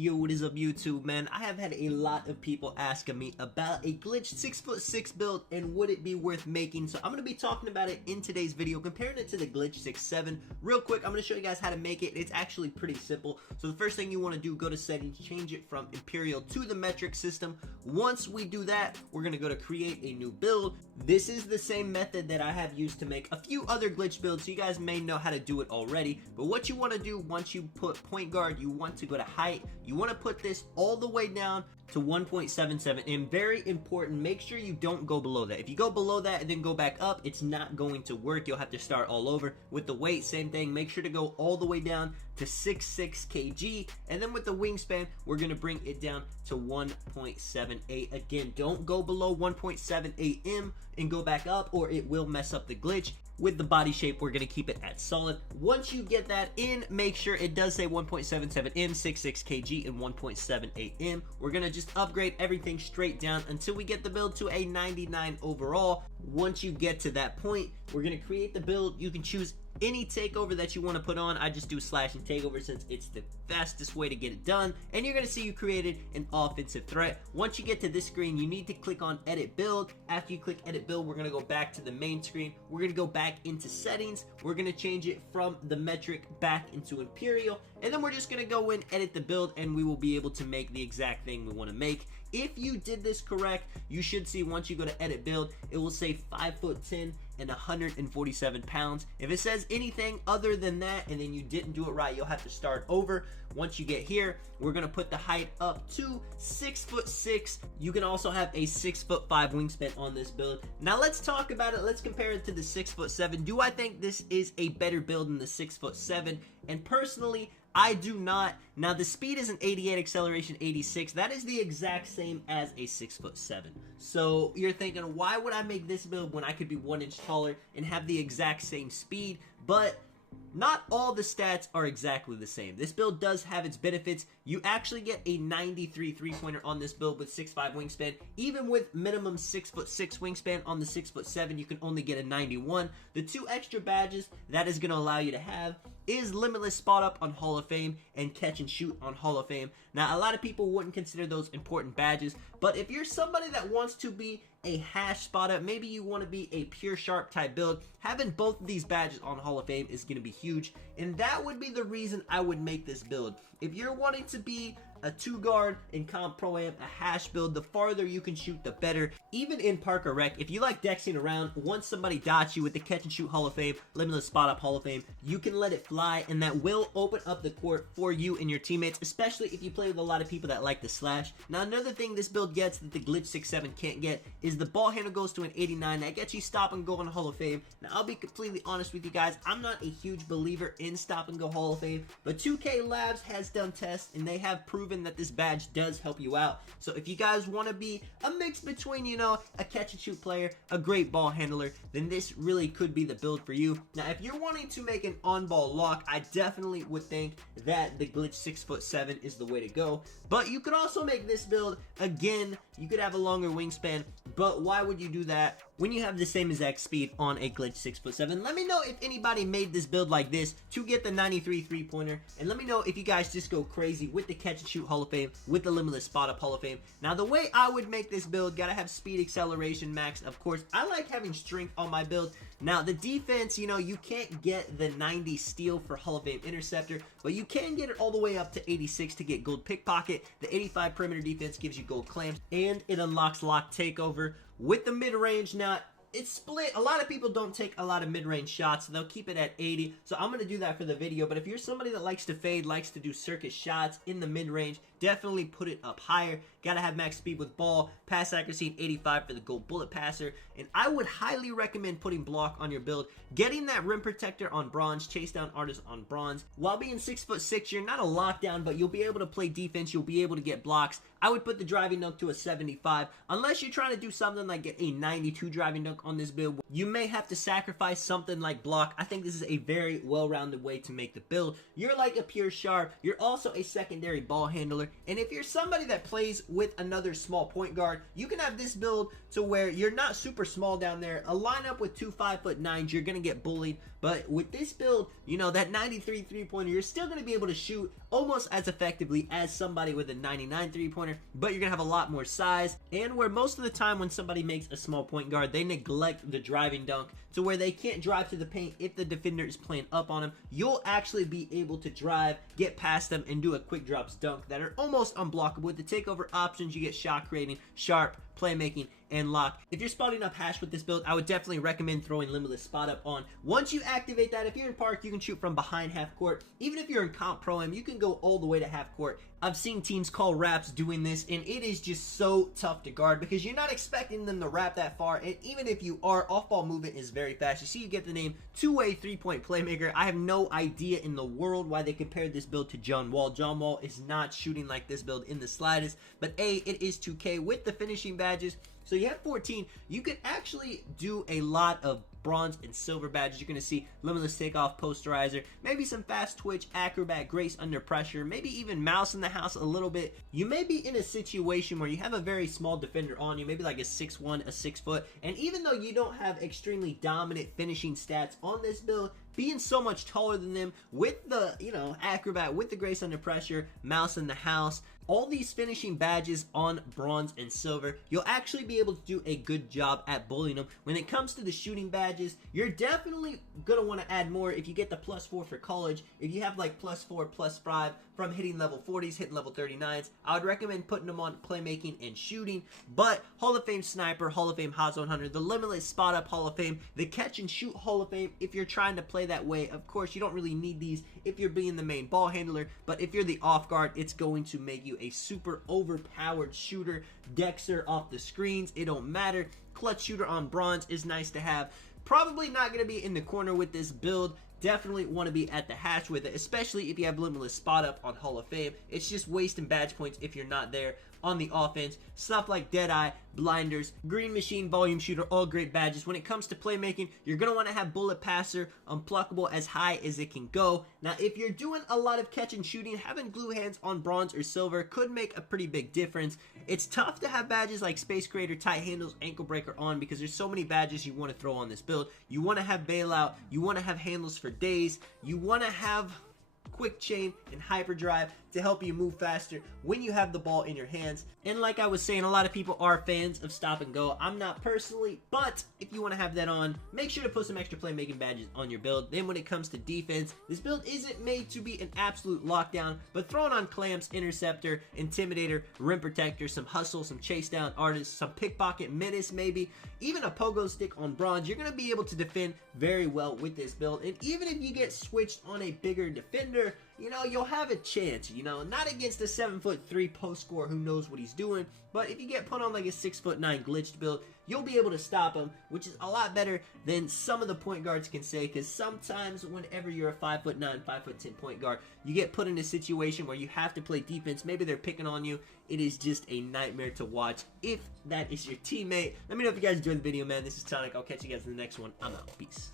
Yo, what is up YouTube, man? I have had a lot of people asking me about a glitch 6'6" build and would it be worth making, so I'm going to be talking about it in today's video, comparing it to the glitch 6'7". Real quick, I'm going to show you guys how to make it. It's actually pretty simple. So the first thing you want to do, go to settings, change it from imperial to the metric system. Once we do that, we're going to go to create a new build. This is the same method that I have used to make a few other glitch builds, so you guys may know how to do it already. But what you want to do once you put point guard, you want to go to height. You want to put this all the way down to 1.77, and very important, make sure you don't go below that. If you go below that and then go back up, it's not going to work. You'll have to start all over. With the weight, same thing. Make sure to go all the way down to 66 kg, and then with the wingspan, we're going to bring it down to 1.78. Again, don't go below 1.78 m and go back up, or it will mess up the glitch. With the body shape, we're going to keep it at solid. Once you get that in, make sure it does say 1.77 m, 66 kg, and 1.78 m. We're going to just upgrade everything straight down until we get the build to a 99 overall. Once you get to that point, we're going to create the build. You can choose any takeover that you want to put on. I just do slash and takeover since it's the fastest way to get it done, and you're going to see you created an offensive threat. Once you get to this screen, you need to click on edit build. After you click edit build, we're going to go back to the main screen. We're going to go back into settings. We're going to change it from the metric back into imperial, and then we're just going to go in, edit the build, and we will be able to make the exact thing we want to make. If you did this correct, you should see once you go to edit build, it will say 5'10" and 147 pounds. If it says anything other than that and then you didn't do it right, you'll have to start over. Once you get here, we're gonna put the height up to 6'6". You can also have a 6'5" wingspan on this build. Now let's talk about it. Let's compare it to the 6'7". Do I think this is a better build than the 6'7"? And personally, I do not. Now the speed is an 88, acceleration 86. That is the exact same as a 6'7". So you're thinking, why would I make this build when I could be 1 inch taller and have the exact same speed? But not all the stats are exactly the same. This build does have its benefits. You actually get a 93 3-pointer on this build with 6'5" wingspan. Even with minimum 6'6" wingspan on the 6'7", you can only get a 91. The 2 extra badges that is going to allow you to have is limitless spot up on Hall of Fame and catch and shoot on Hall of Fame. Now, a lot of people wouldn't consider those important badges, but if you're somebody that wants to be a hash spot up, maybe you want to be a pure sharp type build, having both of these badges on Hall of Fame is going to be huge, and that would be the reason I would make this build. If you're wanting to be a 2-guard in Comp Pro-Am, a hash build, the farther you can shoot, the better. Even in Parker Rec, if you like dexing around, once somebody dots you with the catch and shoot Hall of Fame, limitless spot up Hall of Fame, you can let it fly, and that will open up the court for you and your teammates, especially if you play with a lot of people that like to slash. Now, another thing this build gets that the glitch 6'7" can't get is the ball handle goes to an 89. That gets you stop and go on Hall of Fame. Now, I'll be completely honest with you guys, I'm not a huge believer in stop and go Hall of Fame, but 2K Labs has done tests, and they have proven that this badge does help you out. So if you guys want to be a mix between, you know, a catch and shoot player, a great ball handler, then this really could be the build for you. Now, if you're wanting to make an on-ball lock, I definitely would think that the glitch 6'7" is the way to go. But you could also make this build, again, you could have a longer wingspan, but why would you do that when you have the same exact speed on a glitch 6'7"? Let me know if anybody made this build like this to get the 93 3-pointer, and let me know if you guys just go crazy with the catch and shoot Hall of Fame, with the limitless spot up Hall of Fame. Now, the way I would make this build, gotta have speed, acceleration, max. Of course, I like having strength on my build. Now, the defense, you know, you can't get the 90 steal for Hall of Fame interceptor, but you can get it all the way up to 86 to get gold pickpocket. The 85 perimeter defense gives you gold clamps, and it unlocks lock takeover. With the mid-range, now, it's split. A lot of people don't take a lot of mid-range shots, so they'll keep it at 80. So I'm going to do that for the video, but if you're somebody that likes to fade, likes to do circuit shots in the mid-range, definitely put it up higher. Gotta have max speed with ball, pass accuracy 85 for the gold bullet passer, and I would highly recommend putting block on your build, getting that rim protector on bronze, chase down artist on bronze. While being 6'6", you're not a lockdown, but you'll be able to play defense, you'll be able to get blocks. I would put the driving dunk to a 75, unless you're trying to do something like get a 92 driving dunk on this build. You may have to sacrifice something like block. I think this is a very well-rounded way to make the build. You're like a pure sharp, you're also a secondary ball handler, and if you're somebody that plays with another small point guard, you can have this build to where you're not super small down there. A lineup with 2 5'9", you're gonna get bullied, But with this build, you know, that 93 3-pointer, you're still going to be able to shoot almost as effectively as somebody with a 99 3-pointer, but you're going to have a lot more size. And where most of the time when somebody makes a small point guard, they neglect the driving dunk to where they can't drive to the paint if the defender is playing up on them, you'll actually be able to drive, get past them, and do a quick drops dunk that are almost unblockable. With the takeover options, you get shot creating, sharp, playmaking, and lock. If you're spotting up hash with this build, I would definitely recommend throwing limitless spot up on. Once you activate that, if you're in park, you can shoot from behind half court. Even if you're in comp pro-am, you can go all the way to half court. I've seen teams call wraps doing this, and it is just so tough to guard because you're not expecting them to wrap that far, and even if you are, off-ball movement is very fast. You see, you get the name two-way three-point playmaker. I have no idea in the world why they compared this build to John Wall. John Wall is not shooting like this build in the slightest, but it is 2K with the finishing badges. So you have 14. You can actually do a lot of bronze and silver badges. You're going to see limitless takeoff, posterizer, maybe some fast twitch, acrobat, grace under pressure, maybe even mouse in the house a little bit. You may be in a situation where you have a very small defender on you, maybe like a 6'1", a 6 foot, and even though you don't have extremely dominant finishing stats on this build, being so much taller than them with the, you know, acrobat, with the grace under pressure, mouse in the house, all these finishing badges on bronze and silver, you'll actually be able to do a good job at bullying them. When it comes to the shooting badges, you're definitely gonna want to add more if you get the +4 for college. If you have like +4, +5 from hitting level 40s, hitting level 39s, I would recommend putting them on playmaking and shooting. But Hall of Fame Sniper, Hall of Fame Hot Zone Hunter, the Limitless Spot Up Hall of Fame, the Catch and Shoot Hall of Fame, if you're trying to play that way, of course, you don't really need these if you're being the main ball handler, but if you're the off guard, it's going to make you a super overpowered shooter. Dexter off the screens, it don't matter. Clutch shooter on bronze is nice to have. Probably not going to be in the corner with this build. Definitely want to be at the hash with it, especially if you have limitless spot up on Hall of Fame. It's just wasting badge points if you're not there on the offense. Stuff like Deadeye, Blinders, Green Machine, Volume Shooter, all great badges. When it comes to playmaking, you're going to want to have Bullet Passer, Unpluckable as high as it can go. Now, if you're doing a lot of catch and shooting, having glue hands on bronze or silver could make a pretty big difference. It's tough to have badges like Space Creator, Tight Handles, Ankle Breaker on because there's so many badges you want to throw on this build. You want to have Bailout, you want to have Handles for days, you want to have Quick Chain and Hyperdrive to help you move faster when you have the ball in your hands. And like I was saying, a lot of people are fans of stop and go. I'm not personally, but if you want to have that on, make sure to put some extra playmaking badges on your build. Then when it comes to defense, this build isn't made to be an absolute lockdown, but throwing on Clamps, Interceptor, Intimidator, Rim Protector, some Hustle, some Chase Down Artist, some Pickpocket, Menace maybe, even a Pogo Stick on bronze, you're going to be able to defend very well with this build. And even if you get switched on a bigger defender, you know, you'll have a chance, you know, not against a 7'3" post scorer who knows what he's doing, but if you get put on like a 6'9" glitched build, you'll be able to stop him, which is a lot better than some of the point guards can say, because sometimes whenever you're a 5'9", 5'10" point guard, you get put in a situation where you have to play defense, maybe they're picking on you, it is just a nightmare to watch if that is your teammate. Let me know if you guys enjoyed the video, man. This is Tonic. I'll catch you guys in the next one. I'm out. Peace.